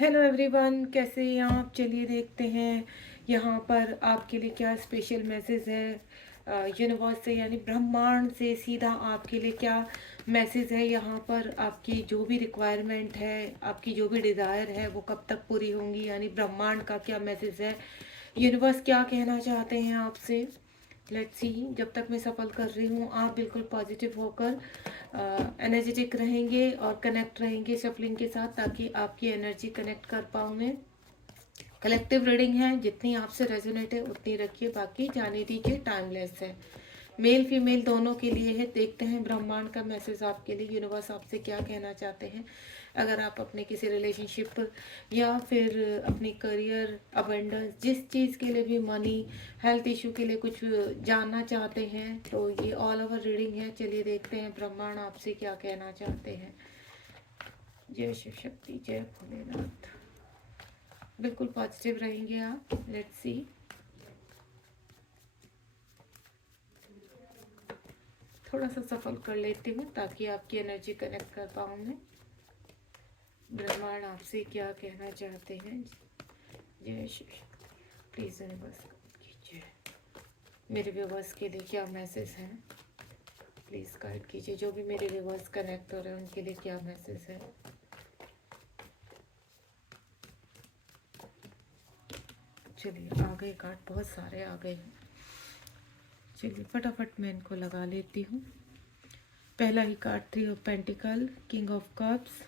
Hello everyone, कैसे हैं आप? चलिए देखते हैं यहाँ पर आपके लिए क्या स्पेशल मैसेज है यूनिवर्स से, यानी ब्रह्मांड से सीधा आपके लिए क्या मैसेज है। यहाँ पर आपकी जो भी रिक्वायरमेंट है, आपकी जो भी डिज़ायर है, वो कब तक पूरी होंगी, यानी ब्रह्मांड का क्या मैसेज है, यूनिवर्स क्या कहना चाहते हैं आपसे। Let's see. जब तक मैं सफल कर रही हूँ, आप बिल्कुल पॉजिटिव होकर एनर्जेटिक रहेंगे और कनेक्ट रहेंगे शफलिंग के साथ, ताकि आपकी एनर्जी कनेक्ट कर पाऊँ मैं। कलेक्टिव रीडिंग है, जितनी आपसे रेजोनेट है उतनी रखिए, बाकी जाने दीजिए, टाइमलेस है। मेल फीमेल दोनों के लिए है। देखते हैं ब्रह्मांड का मैसेज आपके लिए, यूनिवर्स आपसे क्या कहना चाहते हैं। अगर आप अपने किसी रिलेशनशिप या फिर अपनी करियर, अबेंडेंस, जिस चीज़ के लिए भी, मनी, हेल्थ इशू के लिए कुछ जानना चाहते हैं, तो ये ऑल ओवर रीडिंग है। चलिए देखते हैं ब्रह्मांड आपसे क्या कहना चाहते हैं। जय शिव शक्ति, जय भोलेनाथ। बिल्कुल पॉजिटिव रहेंगे आप। Let's see. थोड़ा सा सफल कर लेती हूँ ताकि आपकी एनर्जी कनेक्ट कर पाऊँ मैं। ब्रह्मांड आपसे क्या कहना चाहते हैं। जय शिव शक्ति। प्लीज यूनिवर्स कीजिए। मेरे व्यूवर्स के लिए क्या मैसेज है, प्लीज गाइड कीजिए। जो भी मेरे व्यूवर्स कनेक्ट हो रहे हैं उनके लिए क्या मैसेज है। चलिए, आ गए कार्ड, बहुत सारे आ गए हैं। चलिए फटाफट मैं इनको लगा लेती हूँ। पहला ही card, 3 of pentacles, king of cups,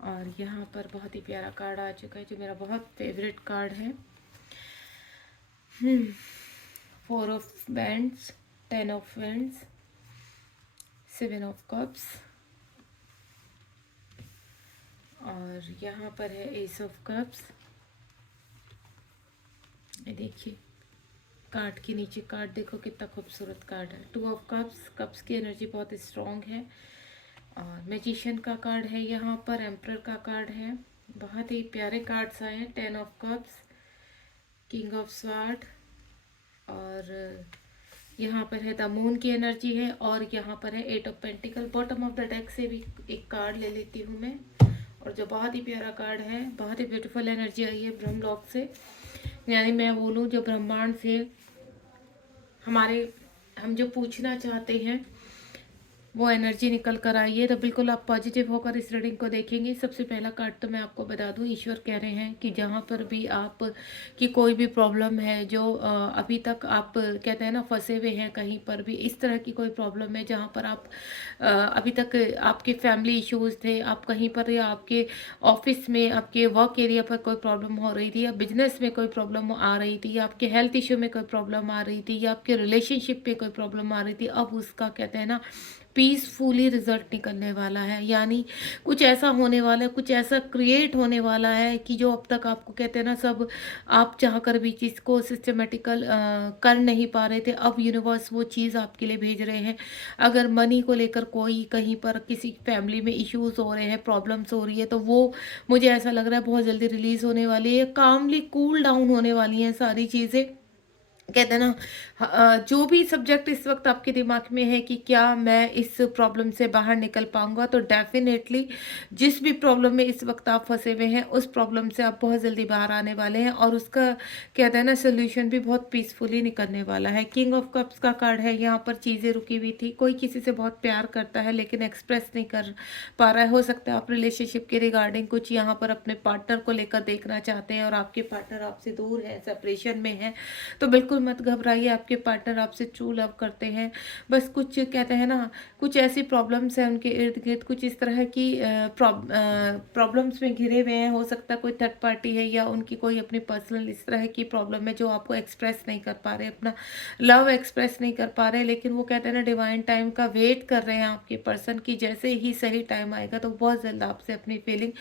और यहाँ पर बहुत ही प्यारा कार्ड आ चुका है जो मेरा बहुत फेवरेट कार्ड है। 4 of bands, 10 of vends, 7 of cups, और यहाँ पर है एस ऑफ कप्स। देखिए कार्ड के नीचे कार्ड देखो कितना खूबसूरत कार्ड है। 2 ऑफ कप्स, कप्स की एनर्जी बहुत स्ट्रॉन्ग है। और मैजिशियन का कार्ड है, यहाँ पर एम्परर का कार्ड है। बहुत ही प्यारे कार्ड्स आए हैं। 10 of cups, king of sword, और यहाँ पर है द मून की एनर्जी है, और यहाँ पर है 8 of pentacle. Bottom of the deck से भी एक कार्ड ले लेती हूँ मैं, और जो बहुत ही प्यारा कार्ड है, बहुत ही ब्यूटीफुल एनर्जी आई है ब्रह्मलोक से। यानी मैं बोलूँ जो ब्रह्मांड से हमारे, हम जो पूछना चाहते हैं वो एनर्जी निकल कर आई है। तो बिल्कुल आप पॉजिटिव होकर इस रीडिंग को देखेंगे। सबसे पहला कार्ड तो मैं आपको बता दूं, ईश्वर कह रहे हैं कि जहाँ पर भी आप की कोई भी प्रॉब्लम है, जो अभी तक आप कहते हैं ना फंसे हुए हैं, कहीं पर भी इस तरह की कोई प्रॉब्लम है जहाँ पर आप अभी तक आपके फैमिली इश्यूज थे, आप कहीं पर, या आपके ऑफिस में, आपके वर्क एरिया पर कोई प्रॉब्लम हो रही थी, या बिजनेस में कोई प्रॉब्लम आ रही थी, या आपके हेल्थ इशू में कोई प्रॉब्लम आ रही थी, या आपके रिलेशनशिप में कोई प्रॉब्लम आ रही थी, अब उसका कहते हैं ना पीसफुली रिजल्ट निकलने वाला है। यानी कुछ ऐसा होने वाला है, कुछ ऐसा क्रिएट होने वाला है कि जो अब तक आपको कहते हैं ना सब आप चाह कर भी चीज़ को सिस्टमेटिकल कर नहीं पा रहे थे, अब यूनिवर्स वो चीज़ आपके लिए भेज रहे हैं। अगर मनी को लेकर कोई कहीं पर किसी फैमिली में इश्यूज हो रहे हैं, प्रॉब्लम्स हो रही है, तो वो मुझे ऐसा लग रहा है बहुत जल्दी रिलीज होने वाली है। कामली कूल डाउन होने वाली हैं सारी चीज़ें। कहते हैं ना जो भी सब्जेक्ट इस वक्त आपके दिमाग में है कि क्या मैं इस प्रॉब्लम से बाहर निकल पाऊंगा, तो डेफिनेटली जिस भी प्रॉब्लम में इस वक्त आप फंसे हुए हैं, उस प्रॉब्लम से आप बहुत जल्दी बाहर आने वाले हैं, और उसका कहते हैं ना सोल्यूशन भी बहुत पीसफुली निकलने वाला है। किंग ऑफ कप्स का कार्ड है, यहाँ पर चीज़ें रुकी हुई थी। कोई किसी से बहुत प्यार करता है लेकिन एक्सप्रेस नहीं कर पा रहा है। हो सकता है आप रिलेशनशिप के रिगार्डिंग कुछ यहाँ पर अपने पार्टनर को लेकर देखना चाहते हैं, और आपके पार्टनर आपसे दूर है, सेपरेशन में है। तो बिल्कुल मत घबराइए, आपके पार्टनर आपसे ट्रू लव करते हैं। बस कुछ कहते हैं ना, कुछ ऐसी प्रॉब्लम्स हैं उनके इर्द गिर्द, कुछ इस तरह की प्रॉब्लम्स में घिरे हुए हैं। हो सकता है कोई थर्ड पार्टी है, या उनकी कोई अपनी पर्सनल इस तरह की प्रॉब्लम है जो आपको एक्सप्रेस नहीं कर पा रहे, अपना लव एक्सप्रेस नहीं कर पा रहे। लेकिन वो कहते हैं ना डिवाइन टाइम का वेट कर रहे हैं आपके पर्सन की, जैसे ही सही टाइम आएगा तो बहुत जल्द आपसे अपनी फीलिंग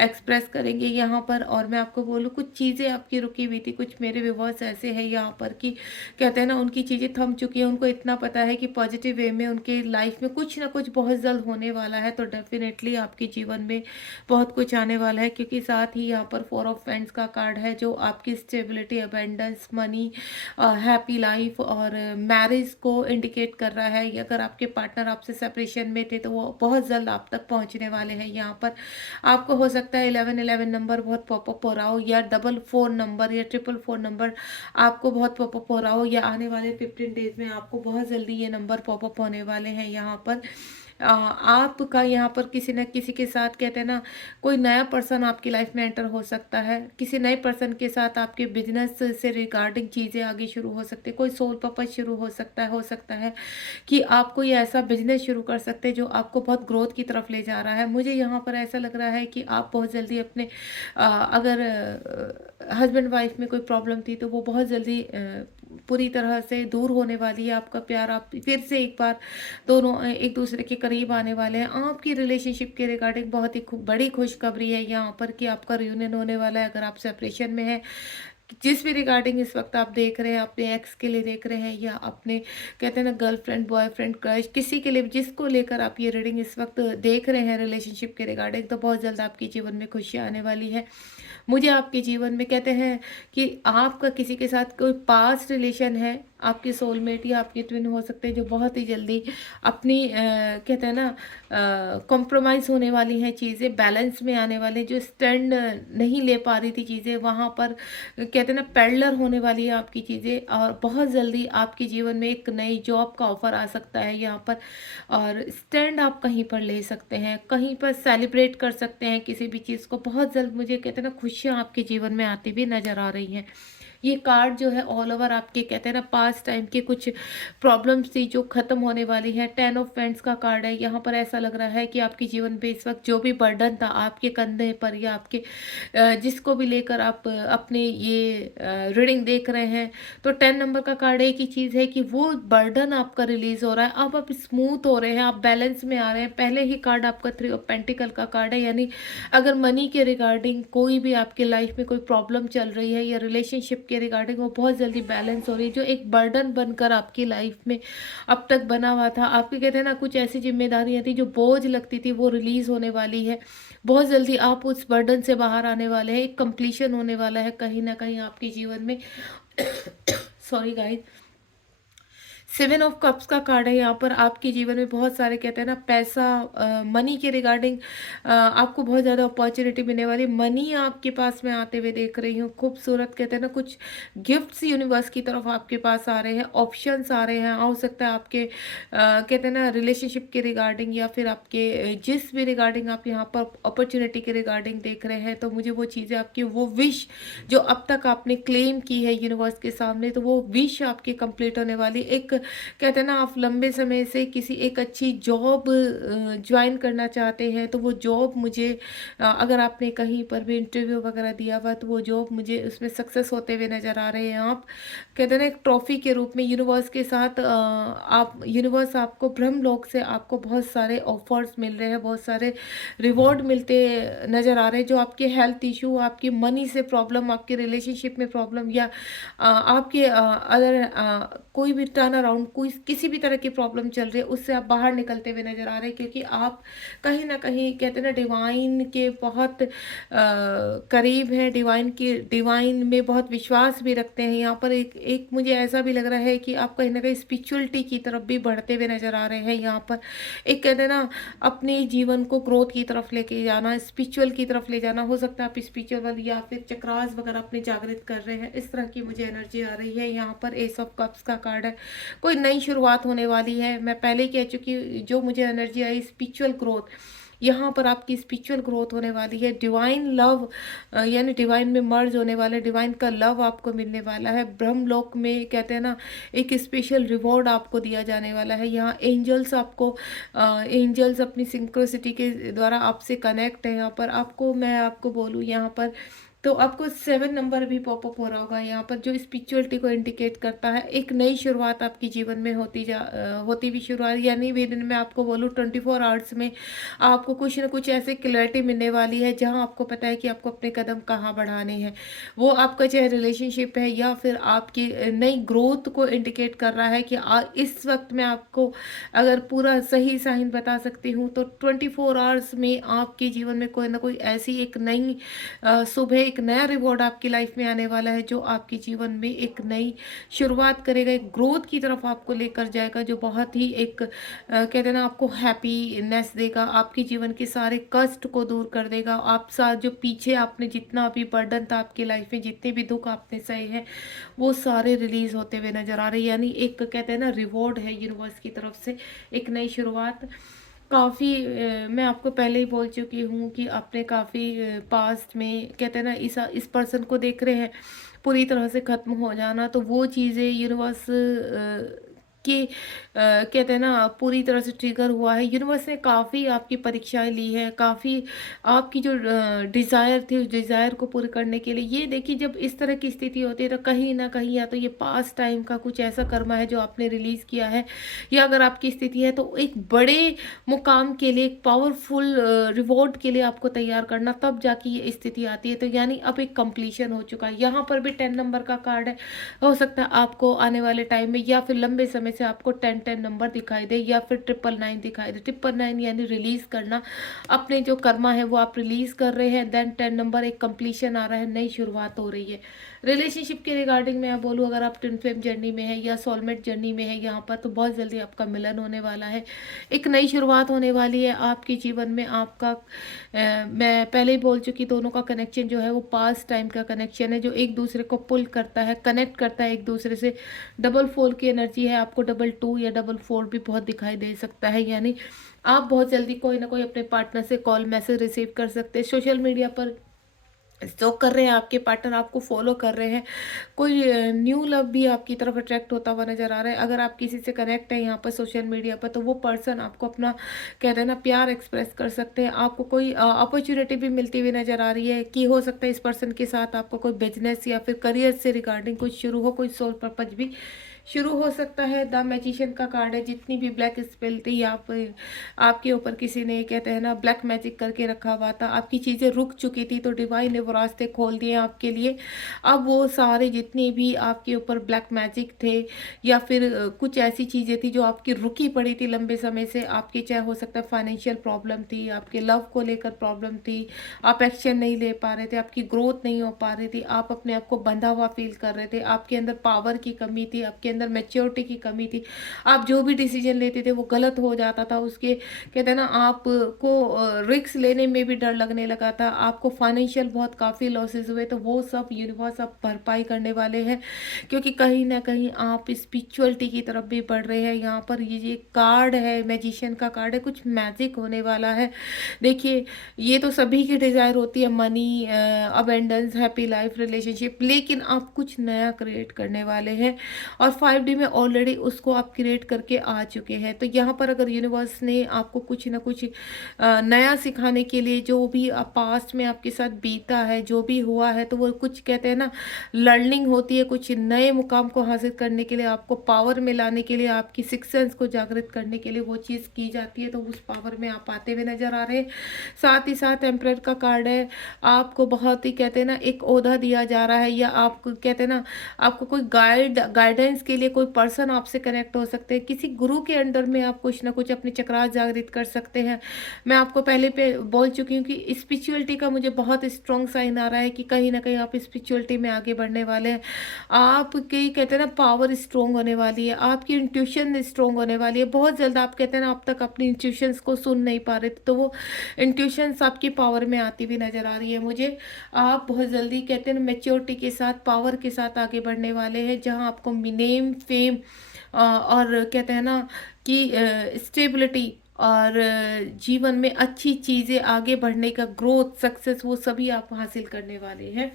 एक्सप्रेस करेंगे यहाँ पर। और मैं आपको बोलूँ, कुछ चीज़ें आपकी रुकी हुई थी, कुछ मेरे व्यूवर्स ऐसे हैं यहाँ पर की कहते हैं ना उनकी चीज़ें थम चुकी हैं, उनको इतना पता है कि पॉजिटिव वे में उनके लाइफ में कुछ ना कुछ बहुत जल्द होने वाला है। तो डेफिनेटली आपके जीवन में बहुत कुछ आने वाला है, क्योंकि साथ ही यहाँ पर फोर ऑफ पेंट्स का कार्ड है जो आपकी stability, abundance, money, happy life और मैरिज को इंडिकेट कर रहा है। अगर आपके पार्टनर आपसे सेपरेशन में थे तो वो बहुत जल्द आप तक पहुंचने वाले हैं। यहाँ पर आपको हो सकता है 1111 नंबर बहुत पॉपअप हो रहा हो, या 44 नंबर या 444 नंबर आपको बहुत पॉपअप हो रहा हो, या आने वाले 15 डेज में आपको बहुत जल्दी ये नंबर पॉपअप होने वाले हैं। यहाँ पर आपका यहाँ पर किसी न किसी के साथ कहते हैं ना कोई नया पर्सन आपकी लाइफ में एंटर हो सकता है। किसी नए पर्सन के साथ आपके बिजनेस से रिगार्डिंग चीज़ें आगे शुरू हो सकती है। कोई सोल पर्पस शुरू हो सकता है कि आप कोई ऐसा बिजनेस शुरू कर सकते हैं जो आपको बहुत ग्रोथ की तरफ ले जा रहा है। मुझे यहाँ पर ऐसा लग रहा है कि आप बहुत जल्दी अपने अगर हस्बैंड वाइफ में कोई प्रॉब्लम थी तो वो बहुत जल्दी पूरी तरह से दूर होने वाली है। आपका प्यार, आप फिर से एक बार दोनों एक दूसरे के करीब आने वाले हैं। आपकी रिलेशनशिप के रिगार्डिंग बहुत ही बड़ी खुशखबरी है यहाँ पर कि आपका रियूनियन होने वाला है। अगर आप सेपरेशन में हैं, जिस भी रिगार्डिंग इस वक्त आप देख रहे हैं, अपने एक्स के लिए देख रहे हैं या अपने कहते हैं ना गर्लफ्रेंड, बॉयफ्रेंड, क्रश, किसी के लिए जिसको लेकर आप ये रीडिंग इस वक्त देख रहे हैं रिलेशनशिप के रिगार्डिंग, तो बहुत जल्द आपके जीवन में खुशियाँ आने वाली है। मुझे आपके जीवन में कहते हैं कि आपका किसी के साथ कोई पास्ट रिलेशन है, आपके सोलमेट या आपके ट्विन हो सकते हैं जो बहुत ही जल्दी अपनी कहते हैं ना कॉम्प्रोमाइज़ होने वाली हैं चीज़ें, बैलेंस में आने वाले, जो स्टैंड नहीं ले पा रही थी चीज़ें, वहाँ पर कहते हैं ना पैरेलल होने वाली है आपकी चीज़ें। और बहुत जल्दी आपके जीवन में एक नई जॉब का ऑफर आ सकता है यहाँ पर, और स्टैंड आप कहीं पर ले सकते हैं, कहीं पर सेलिब्रेट कर सकते हैं किसी भी चीज़ को। बहुत जल्द मुझे कहते हैं ना खुशियाँ आपके जीवन में आती भी नज़र आ रही हैं। ये कार्ड जो है ऑल ओवर आपके कहते हैं ना पास्ट टाइम के कुछ प्रॉब्लम्स थी जो ख़त्म होने वाली है। 10 ऑफ पेंट्स का कार्ड है। यहाँ पर ऐसा लग रहा है कि आपके जीवन पे इस वक्त जो भी बर्डन था आपके कंधे पर या आपके जिसको भी लेकर आप अपने ये रीडिंग देख रहे हैं, तो 10 नंबर का कार्ड एक ही चीज़ है कि वो बर्डन आपका रिलीज हो रहा है। अब आप स्मूथ हो रहे हैं, आप बैलेंस में आ रहे हैं। पहले ही कार्ड आपका 3 ऑफ पेंटिकल का कार्ड है, यानी अगर मनी के रिगार्डिंग कोई भी आपके लाइफ में कोई प्रॉब्लम चल रही है या रिलेशनशिप के रिगार्डिंग, वो बहुत जल्दी बैलेंस हो रही है। जो एक बर्डन बनकर आपकी लाइफ में अब तक बना हुआ था, आपके कहते हैं ना कुछ ऐसी जिम्मेदारियां थी जो बोझ लगती थी, वो रिलीज होने वाली है। बहुत जल्दी आप उस बर्डन से बाहर आने वाले हैं। एक कंप्लीशन होने वाला है कहीं ना कहीं आपके जीवन में। Sorry guys. 7 ऑफ कप्स का कार्ड है। यहाँ पर आपके जीवन में बहुत सारे कहते हैं ना पैसा, मनी के रिगार्डिंग आपको बहुत ज़्यादा अपॉर्चुनिटी मिलने वाली। मनी आपके पास में आते हुए देख रही हूँ। खूबसूरत कहते हैं ना कुछ गिफ्ट्स यूनिवर्स की तरफ आपके पास आ रहे हैं, ऑप्शंस आ रहे हैं। हो सकता है आपके कहते हैं ना रिलेशनशिप के रिगार्डिंग या फिर आपके जिस भी रिगार्डिंग आप यहाँ पर अपॉर्चुनिटी के रिगार्डिंग देख रहे हैं, तो मुझे वो चीज़ें आपकी वो विश जो अब तक आपने क्लेम की है यूनिवर्स के सामने, तो वो विश आपकी कंप्लीट होने वाली। एक कहते हैं ना आप लंबे समय से किसी एक अच्छी जॉब ज्वाइन करना चाहते हैं, तो वो जॉब मुझे अगर आपने कहीं पर भी इंटरव्यू वगैरह दिया हुआ, तो वो जॉब मुझे उसमें सक्सेस होते हुए नज़र आ रहे हैं। आप कहते हैं ना एक ट्रॉफी के रूप में यूनिवर्स के साथ आप यूनिवर्स आपको ब्रह्मलोक से आपको बहुत सारे ऑफर्स मिल रहे हैं, बहुत सारे रिवॉर्ड मिलते नज़र आ रहे हैं। जो आपके हेल्थ इशू, आपकी मनी से प्रॉब्लम, आपके रिलेशनशिप में प्रॉब्लम या आपके अदर कोई भी टर्न अराउंड, कोई किसी भी तरह की प्रॉब्लम चल रही है, उससे आप बाहर निकलते हुए नज़र आ रहे हैं। क्योंकि आप कहीं ना कहीं कहते हैं ना डिवाइन के बहुत करीब हैं, डिवाइन में बहुत विश्वास भी रखते हैं। यहाँ पर एक मुझे ऐसा भी लग रहा है कि आप कहीं ना कहीं स्पिरिचुअलिटी की तरफ भी बढ़ते हुए नज़र आ रहे हैं। यहाँ पर एक कहते हैं ना अपने जीवन को ग्रोथ की तरफ लेके जाना, स्पिरिचुअल की तरफ ले जाना। हो सकता है आप स्पिरिचुअल या फिर चक्रास वगैरह अपने जागृत कर रहे हैं, इस तरह की मुझे एनर्जी आ रही है। यहाँ पर एस ऑफ कप्स का कार्ड है। कोई नई शुरुआत होने वाली है। मैं पहले कह चुकी, जो मुझे एनर्जी आई स्पिरिचुअल ग्रोथ, यहाँ पर आपकी स्पिरिचुअल ग्रोथ होने वाली है। डिवाइन लव यानी डिवाइन में मर्ज होने वाले, डिवाइन का लव आपको मिलने वाला है। ब्रह्मलोक में कहते हैं ना एक स्पेशल रिवॉर्ड आपको दिया जाने वाला है। यहाँ एंजल्स आपको एंजल्स अपनी सिंक्रोसिटी के द्वारा आपसे कनेक्ट है। यहाँ पर आपको मैं आपको बोलूँ यहाँ पर तो आपको 7 नंबर भी पॉपअप हो रहा होगा यहाँ पर, जो स्पिरिचुअलिटी को इंडिकेट करता है। एक नई शुरुआत आपके जीवन में होती भी शुरुआत, यानी विद इन मैं आपको बोलूँ 24 आवर्स में आपको कुछ ना कुछ ऐसे क्लैरिटी मिलने वाली है, जहाँ आपको पता है कि आपको अपने कदम कहाँ बढ़ाने हैं। वो आपका चाहे रिलेशनशिप है या फिर आपकी नई ग्रोथ को इंडिकेट कर रहा है कि इस वक्त मैं आपको अगर पूरा सही साइन बता सकती हूँ तो 24 आवर्स में आपके जीवन में कोई ना कोई ऐसी एक नई सुबह एक नया रिवॉर्ड आपकी लाइफ में आने वाला है, जो आपके जीवन में एक नई शुरुआत करेगा, एक ग्रोथ की तरफ आपको लेकर जाएगा, जो बहुत ही एक कहते हैं ना आपको हैप्पीनेस देगा, आपके जीवन के सारे कष्ट को दूर कर देगा। आप साथ जो पीछे आपने जितना भी बर्डन था आपकी लाइफ में, जितने भी दुख आपने सहे हैं, वो सारे रिलीज होते हुए नजर आ रहे हैं। यानी एक कहते हैं ना रिवॉर्ड है यूनिवर्स की तरफ से, एक नई शुरुआत। काफ़ी मैं आपको पहले ही बोल चुकी हूँ कि आपने काफ़ी पास्ट में कहते हैं ना इस पर्सन को देख रहे हैं पूरी तरह से ख़त्म हो जाना, तो वो चीज़ें यूनिवर्स के कहते हैं ना पूरी तरह से ट्रिगर हुआ है। यूनिवर्स ने काफ़ी आपकी परीक्षाएं ली है, काफ़ी आपकी जो डिज़ायर थी उस डिज़ायर को पूरे करने के लिए। ये देखिए, जब इस तरह की स्थिति होती है तो कहीं ना कहीं या तो ये पास्ट टाइम का कुछ ऐसा कर्मा है जो आपने रिलीज़ किया है, या अगर आपकी स्थिति है तो एक बड़े मुकाम के लिए, एक पावरफुल रिवॉर्ड के लिए आपको तैयार करना, तब जाके ये स्थिति आती है। तो यानी अब एक कंप्लीशन हो चुका है। यहाँ पर भी 10 नंबर का कार्ड है। हो सकता है आपको आने वाले टाइम में या फिर लंबे समय से आपको 10-10 नंबर दिखाई दे, या फिर 999 दिखाई दे। 999 यानी रिलीज करना, अपने जो कर्मा है वो आप रिलीज कर रहे हैं। देन 10 नंबर एक कंप्लीशन आ रहा है, नई शुरुआत हो रही है। रिलेशनशिप के रिगार्डिंग मैं बोलूँ, अगर आप ट्विन फ्लेम जर्नी में है या सोलमेट जर्नी में है यहाँ पर, तो बहुत जल्दी आपका मिलन होने वाला है, एक नई शुरुआत होने वाली है आपके जीवन में। आपका मैं पहले ही बोल चुकी, दोनों का कनेक्शन जो है वो पास्ट टाइम का कनेक्शन है, जो एक दूसरे को पुल करता है, कनेक्ट करता है एक दूसरे से। डबल 4 की एनर्जी है, आपको डबल 2 या डबल 4 भी बहुत दिखाई दे सकता है। यानी आप बहुत जल्दी कोई ना कोई अपने पार्टनर से कॉल मैसेज रिसीव कर सकते हैं। सोशल मीडिया पर स्टॉक कर रहे हैं आपके पार्टनर, आपको फॉलो कर रहे हैं, कोई न्यू लव भी आपकी तरफ अट्रैक्ट होता हुआ नजर आ रहा है। अगर आप किसी से कनेक्ट है यहाँ पर सोशल मीडिया पर, तो वो पर्सन आपको अपना कहते हैं ना प्यार एक्सप्रेस कर सकते हैं। आपको कोई अपॉर्चुनिटी भी मिलती हुई नजर आ रही है कि हो सकता है इस पर्सन के साथ आपको कोई बिजनेस या फिर करियर से रिगार्डिंग कुछ शुरू हो, कोई सोल पर्पज भी शुरू हो सकता है। द मैजिशियन का कार्ड है। जितनी भी ब्लैक स्पेल थी आपके ऊपर किसी ने कहते हैं ना ब्लैक मैजिक करके रखा हुआ था, आपकी चीज़ें रुक चुकी थी, तो डिवाइन ने वो रास्ते खोल दिए आपके लिए। अब वो सारे जितने भी आपके ऊपर ब्लैक मैजिक थे या फिर कुछ ऐसी चीज़ें थी जो आपकी रुकी पड़ी थी लंबे समय से, आपकी चाहे हो सकता है फाइनेंशियल प्रॉब्लम थी, आपके लव को लेकर प्रॉब्लम थी, आप एक्शन नहीं ले पा रहे थे, आपकी ग्रोथ नहीं हो पा रही थी, आप अपने आप को बंधा हुआ फील कर रहे थे, आपके अंदर पावर की कमी थी, आपके अंदर मैच्योरिटी की कमी थी, आप जो भी डिसीजन लेते थे वो गलत हो जाता था, उसके कहते हैं ना आपको रिस्क लेने में भी डर लगने लगा था, आपको फाइनेंशियल बहुत काफ़ी लॉसेज हुए, तो वो सब यूनिवर्स अब भरपाई करने वाले हैं, क्योंकि कहीं ना कहीं आप स्पिरिचुअलिटी की तरफ भी बढ़ रहे हैं। यहाँ पर ये कार्ड है, मैजिशियन का कार्ड है, कुछ मैजिक होने वाला है। देखिए, ये तो सभी की डिजायर होती है, money, abundance, happy life, relationship, लेकिन आप कुछ नया क्रिएट करने वाले हैं और 5D में ऑलरेडी उसको आप क्रिएट करके आ चुके हैं। तो यहाँ पर अगर यूनिवर्स ने आपको कुछ ना कुछ नया सिखाने के लिए, जो भी पास्ट में आपके साथ बीता है, जो भी हुआ है, तो वो कुछ कहते हैं ना लर्निंग होती है, कुछ नए मुकाम को हासिल करने के लिए, आपको पावर में लाने के लिए, आपकी सिक्स सेंस को जागृत करने के लिए वो चीज़ की जाती है। तो उस पावर में आप आते हुए नजर आ रहे हैं। साथ ही साथ एम्परर का कार्ड है। आपको बहुत ही कहते हैं ना एक ओहदा दिया जा रहा है, या आपको कहते हैं ना आपको कोई गाइडेंस के लिए कोई पर्सन आपसे कनेक्ट हो सकते हैं। किसी गुरु के अंडर में आप कुछ ना कुछ अपने चक्रास जागृत कर सकते हैं। मैं आपको पहले पे बोल चुकी हूँ कि स्पिरिचुअलिटी का मुझे बहुत स्ट्रॉन्ग साइन आ रहा है कि कहीं ना कहीं आप स्पिरिचुअलिटी में आगे बढ़ने वाले हैं। आपकी कहते हैं ना पावर स्ट्रॉन्ग होने वाली है, आपकी इंट्यूशन स्ट्रॉन्ग होने वाली है। बहुत जल्द आप कहते हैं ना आप तक अपनी इंट्यूशंस को सुन नहीं पा रहे थे, तो वो इंट्यूशंस आपकी पावर में आती हुई नजर आ रही है मुझे। आप बहुत जल्दी कहते हैं मैच्योरिटी के साथ, पावर के साथ आगे बढ़ने वाले हैं, जहां आपको नेम, फेम और कहते हैं ना कि स्टेबिलिटी और जीवन में अच्छी चीज़ें, आगे बढ़ने का ग्रोथ, सक्सेस, वो सभी आप हासिल करने वाले हैं।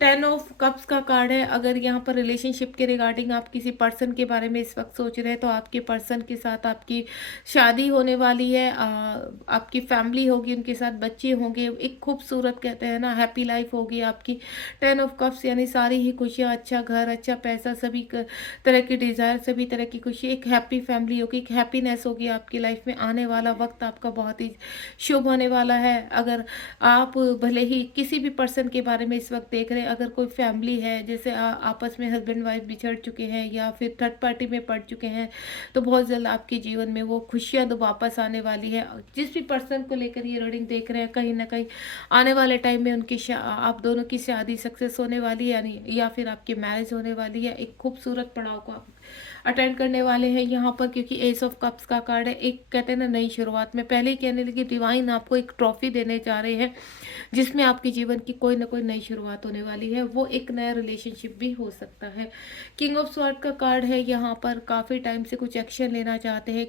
10 ऑफ कप्स का कार्ड है। अगर यहाँ पर रिलेशनशिप के रिगार्डिंग आप किसी पर्सन के बारे में इस वक्त सोच रहे हैं तो आपके पर्सन के साथ आपकी शादी होने वाली है, आपकी फैमिली होगी, उनके साथ बच्चे होंगे, एक खूबसूरत कहते हैं ना हैप्पी लाइफ होगी आपकी। 10 ऑफ कप्स यानी सारी ही खुशियाँ, अच्छा घर, अच्छा पैसा, सभी तरह की डिज़ायर, सभी तरह की खुशी, एक हैप्पी फैमिली होगी, एक हैप्पीनेस होगी आपकी लाइफ में। आने वाला वक्त आपका बहुत ही शुभ होने वाला है। अगर आप भले ही किसी भी पर्सन के बारे में इस वक्त देख रहे हैं, अगर कोई फैमिली है जैसे आपस में हस्बैंड वाइफ बिछड़ चुके हैं या फिर थर्ड पार्टी में पड़ चुके हैं, तो बहुत जल्द आपके जीवन में वो खुशियाँ तो वापस आने वाली है। जिस भी पर्सन को लेकर ये रीडिंग देख रहे हैं, कहीं ना कहीं आने वाले टाइम में उनकी आप दोनों की शादी सक्सेस होने वाली है, यानी या फिर आपकी मैरिज होने वाली है। एक खूबसूरत पड़ाव को आप अटेंड करने वाले हैं यहाँ पर, क्योंकि एस ऑफ कप्स का कार्ड है। एक कहते हैं ना नई शुरुआत में, पहले ही कहने लगे डिवाइन आपको एक ट्रॉफी देने जा रहे हैं जिसमें आपके जीवन की कोई ना कोई नई शुरुआत होने वाली है। वो एक नया रिलेशनशिप भी हो सकता है। किंग ऑफ स्वॉर्ड का कार्ड है यहाँ पर, काफ़ी टाइम से कुछ एक्शन लेना चाहते हैं,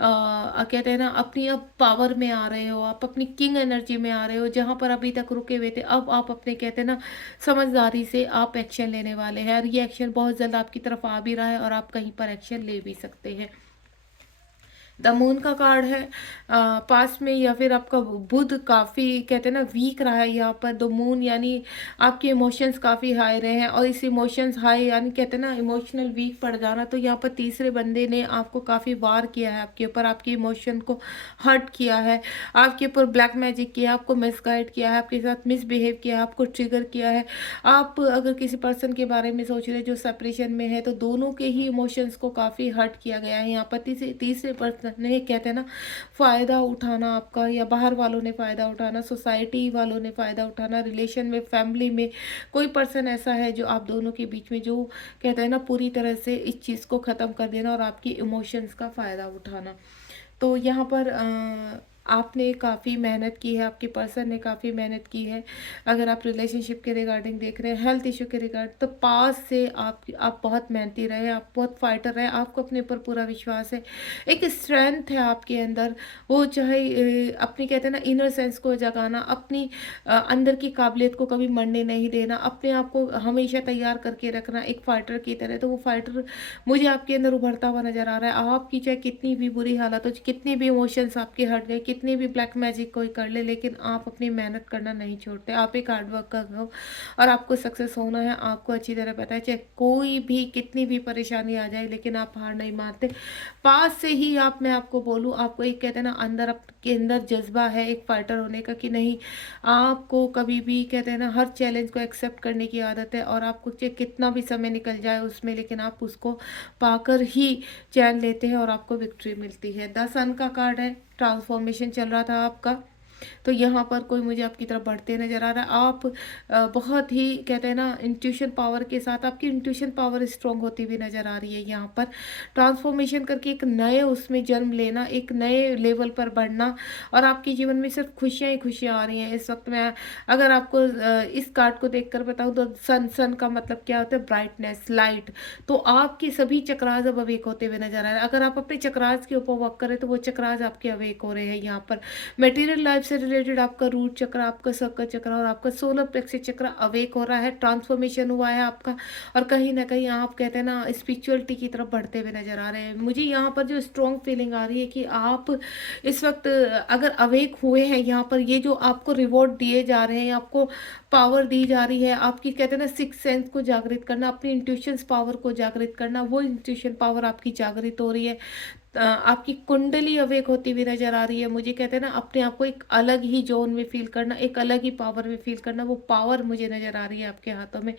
कहते हैं ना अपनी अब पावर में आ रहे हो, आप अपनी किंग एनर्जी में आ रहे हो। जहाँ पर अभी तक रुके हुए थे, अब आप अपने कहते हैं ना समझदारी से आप एक्शन लेने वाले हैं, और ये एक्शन बहुत जल्द आपकी तरफ आ भी रहा है और आप कहीं पर एक्शन ले भी सकते हैं। द मून का कार्ड है, पास में या फिर आपका बुध काफ़ी कहते हैं ना वीक रहा है यहाँ पर। द मून यानी आपके इमोशंस काफ़ी हाई रहे हैं, और इस इमोशंस हाई यानी कहते हैं ना इमोशनल वीक पड़ जाना। तो यहाँ पर तीसरे बंदे ने आपको काफ़ी वार किया है, आपके ऊपर आपके इमोशन को हर्ट किया है, आपके ऊपर ब्लैक मैजिक किया, आपको मिसगाइड किया है, आपके साथ मिसबिहेव किया है, आपको ट्रिगर किया है। आप अगर किसी पर्सन के बारे में सोच रहे हैं जो सेपरेशन में है, तो दोनों के ही इमोशंस को काफ़ी हर्ट किया गया है यहाँ पर। तीसरे पर्सन ने कहते हैं ना फ़ायदा उठाना आपका, या बाहर वालों ने फ़ायदा उठाना, सोसाइटी वालों ने फ़ायदा उठाना, रिलेशन में, फैमिली में कोई पर्सन ऐसा है जो आप दोनों के बीच में जो कहते हैं ना पूरी तरह से इस चीज़ को ख़त्म कर देना और आपकी इमोशंस का फ़ायदा उठाना। तो यहाँ पर आपने काफ़ी मेहनत की है, आपके पर्सन ने काफ़ी मेहनत की है। अगर आप रिलेशनशिप के रिगार्डिंग देख रहे हैं, हेल्थ इशू के रिगार्ड, तो पास से आप बहुत मेहनती रहे, आप बहुत फाइटर रहे, आपको अपने ऊपर पूरा विश्वास है, एक स्ट्रेंथ है आपके अंदर। वो चाहे अपनी कहते हैं ना इनर सेंस को जगाना, अपनी अंदर की काबिलियत को कभी मरने नहीं देना, अपने आप को हमेशा तैयार करके रखना एक फाइटर की तरह। तो वो फाइटर मुझे आपके अंदर उभरता हुआ नज़र आ रहा है। आपकी चाहे कितनी भी बुरी हालत हो, कितनी भी इमोशंस आपके हट गए, कितनी भी ब्लैक मैजिक कोई कर ले, लेकिन आप अपनी मेहनत करना नहीं छोड़ते। आप एक हार्ड वर्क कर हो और आपको सक्सेस होना है। आपको अच्छी तरह पता है चाहे कोई भी कितनी भी परेशानी आ जाए, लेकिन आप हार नहीं मानते। पास से ही मैं आपको बोलूँ, आपको एक कहते हैं ना अंदर आपके अंदर जज्बा है एक फाइटर होने का, कि नहीं आपको कभी भी कहते हैं ना हर चैलेंज को एक्सेप्ट करने की आदत है, और आपको चाहे कितना भी समय निकल जाए उसमें, लेकिन आप उसको पाकर ही चैन लेते हैं और आपको विक्ट्री मिलती है। 10 सन का कार्ड है, ट्रांसफॉर्मेशन चल रहा था आपका, तो यहाँ पर कोई मुझे आपकी तरफ बढ़ते नज़र आ रहा है। आप बहुत ही कहते हैं ना इंट्यूशन पावर के साथ, आपकी इंट्यूशन पावर स्ट्रॉन्ग होती हुई नज़र आ रही है यहाँ पर। ट्रांसफॉर्मेशन करके एक नए उसमें जन्म लेना, एक नए लेवल पर बढ़ना, और आपके जीवन में सिर्फ खुशियाँ ही खुशियाँ आ रही हैं इस वक्त में। अगर आपको इस कार्ड को देख कर बताऊँ तो सन का मतलब क्या होता है, ब्राइटनेस, लाइट। तो आपके सभी चक्रास अब अवेक होते हुए नजर आ रहे हैं। अगर आप अपने चक्रास के ऊपर वर्क करें तो वो चक्रास आपके अवेक हो रहे हैं यहाँ पर। मटेरियल लाइफ से रिलेटेड आपका रूट चक्र, आपका सर्कल चक्र और आपका सोलर प्लेक्सस चक्र अवेक हो रहा है, ट्रांसफॉर्मेशन हुआ है आपका, और कहीं ना कहीं आप कहते हैं ना स्पिरिचुअलिटी की तरफ बढ़ते हुए नजर आ रहे हैं। मुझे यहाँ पर जो स्ट्रॉन्ग फीलिंग आ रही है कि आप इस वक्त अगर अवेक हुए हैं यहाँ पर, ये जो आपको रिवॉर्ड दिए जा रहे हैं, आपको पावर दी जा रही है, आपकी कहते हैं ना सिक्स सेंस को जागृत करना, अपनी इंट्यूशंस पावर को जागृत करना, वो इंट्यूशन पावर आपकी जागृत हो रही है। आपकी कुंडली अवेक होती हुई नजर आ रही है। मुझे कहते हैं ना अपने आप को एक अलग ही जोन में फील करना, एक अलग ही पावर में फील करना, वो पावर मुझे नजर आ रही है आपके हाथों में।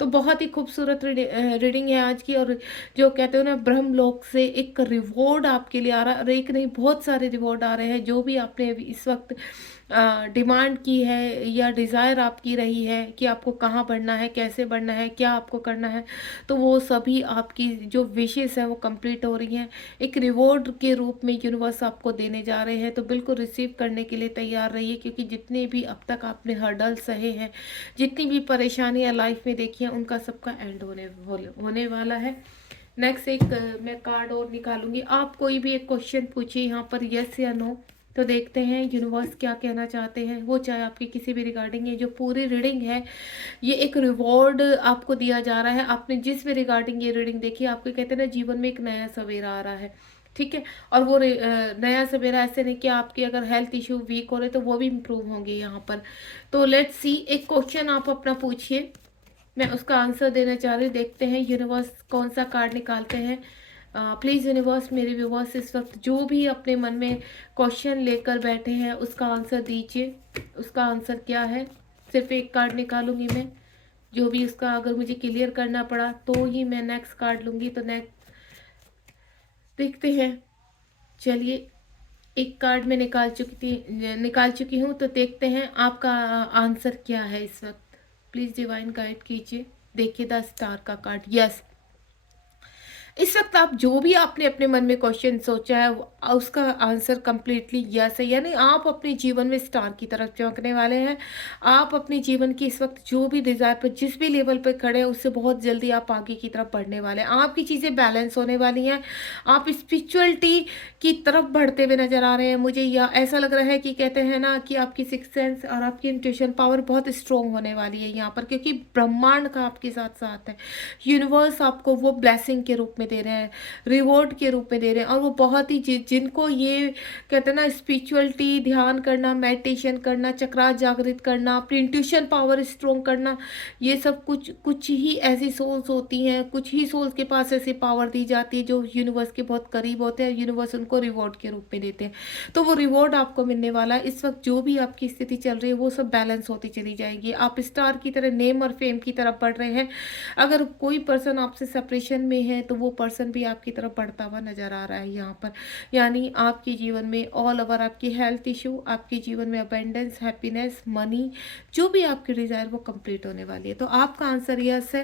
तो बहुत ही खूबसूरत रीडिंग है आज की, और जो कहते हो ना ब्रह्मलोक से एक रिवॉर्ड आपके लिए आ रहा है, और एक नहीं बहुत सारे रिवॉर्ड आ रहे हैं। जो भी आपने इस वक्त डिमांड की है या डिज़ायर आपकी रही है कि आपको कहाँ बढ़ना है, कैसे बढ़ना है, क्या आपको करना है, तो वो सभी आपकी जो विशेष है वो कंप्लीट हो रही हैं। एक रिवॉर्ड के रूप में यूनिवर्स आपको देने जा रहे हैं, तो बिल्कुल रिसीव करने के लिए तैयार रहिए, क्योंकि जितने भी अब तक आपने हर्डल सहे हैं, जितनी भी परेशानियां लाइफ में देखी हैं, उनका सबका एंड होने वाला है। नेक्स्ट एक मैं कार्ड और निकालूंगी। आप कोई भी एक क्वेश्चन पूछिए यहाँ पर, यस या नो। तो देखते हैं यूनिवर्स क्या कहना चाहते हैं, वो चाहे आपकी किसी भी रिगार्डिंग है। जो पूरी रीडिंग है ये एक रिवॉर्ड आपको दिया जा रहा है। आपने जिस भी रिगार्डिंग ये रीडिंग देखी, आपको कहते हैं ना जीवन में एक नया सवेरा आ रहा है, ठीक है। और वो नया सवेरा ऐसे नहीं कि आपके अगर हेल्थ इशू वीक हो रहे तो वो भी इम्प्रूव होंगे यहाँ पर। तो लेट्स सी, एक क्वेश्चन आप अपना पूछिए, मैं उसका आंसर देना चाह रही हूँ। देखते हैं यूनिवर्स कौन सा कार्ड निकालते हैं। प्लीज़ यूनिवर्स, मेरे व्यूवर्स इस वक्त जो भी अपने मन में क्वेश्चन लेकर बैठे हैं उसका आंसर दीजिए। उसका आंसर क्या है? सिर्फ एक कार्ड निकालूंगी मैं, जो भी उसका अगर मुझे क्लियर करना पड़ा तो ही मैं नेक्स्ट कार्ड लूंगी। तो नेक्स्ट देखते हैं। चलिए, एक कार्ड में निकाल चुकी हूँ। तो देखते हैं आपका आंसर क्या है इस वक्त। प्लीज़ डिवाइन गाइड कीजिए। देखिए द स्टार का कार्ड, यस। इस वक्त आप जो भी आपने अपने मन में क्वेश्चन सोचा है उसका आंसर कंप्लीटली यस है, यानी आप अपने जीवन में स्टार की तरफ चमकने वाले हैं। आप अपने जीवन की इस वक्त जो भी डिज़ायर पर जिस भी लेवल पर खड़े हैं उससे बहुत जल्दी आप आगे की तरफ बढ़ने वाले हैं। आपकी चीज़ें बैलेंस होने वाली हैं। आप स्पिरिचुअलिटी की तरफ बढ़ते हुए नजर आ रहे हैं मुझे, या ऐसा लग रहा है कि कहते हैं ना कि आपकी सिक्स सेंस और आपकी इंट्यूशन पावर बहुत स्ट्रॉन्ग होने वाली है यहाँ पर, क्योंकि ब्रह्मांड का आपके साथ साथ है। यूनिवर्स आपको वो ब्लेसिंग के रूप में दे रहे हैं, रिवॉर्ड के रूप में दे रहे हैं। और वो बहुत ही जिनको ये कहते हैं ना स्पिरिचुअलिटी, ध्यान करना, मेडिटेशन करना, चक्रास जागृत करना, अपनी इंट्यूशन पावर स्ट्रॉन्ग करना, ये सब कुछ ही ऐसी सोल्स होती हैं, कुछ ही सोल्स के पास ऐसी पावर दी जाती है जो यूनिवर्स के बहुत करीब होते हैं। यूनिवर्स उनको रिवॉर्ड के रूप में देते हैं, तो वो रिवॉर्ड आपको मिलने वाला है। इस वक्त जो भी आपकी स्थिति चल रही है वो सब बैलेंस होती चली जाएगी। आप स्टार की तरह नेम और फेम की तरफ बढ़ रहे हैं। अगर कोई पर्सन आपसे सेपरेशन में है तो वो पर्सन भी आपकी तरफ बढ़ता हुआ नजर आ रहा है यहाँ पर। यानी आपके जीवन में ऑल ओवर आपकी हेल्थ इशू, आपके जीवन में अबेंडेंस, हैप्पीनेस, मनी, जो भी आपकी डिज़ायर वो कंप्लीट होने वाली है। तो आपका आंसर यस है।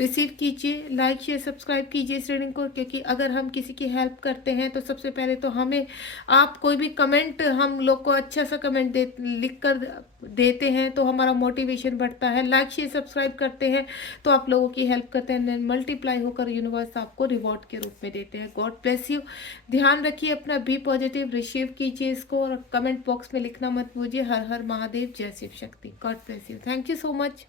रिसीव कीजिए, लाइक शेयर सब्सक्राइब कीजिए इस रीडिंग को, क्योंकि अगर हम किसी की हेल्प करते हैं तो सबसे पहले तो हमें, आप कोई भी कमेंट हम लोग को अच्छा सा कमेंट लिख कर देते हैं तो हमारा मोटिवेशन बढ़ता है। लाइक शेयर सब्सक्राइब करते हैं तो आप लोगों की हेल्प करते हैं, मल्टीप्लाई होकर यूनिवर्स आपको रिवॉर्ड के रूप में देते हैं। God bless you. ध्यान रखिए अपना, बी पॉजिटिव, रिसीव कीजिए इसको, और कमेंट बॉक्स में लिखना मत भूलिए हर हर महादेव, जय Shiv Shakti. God bless you, thank you so much.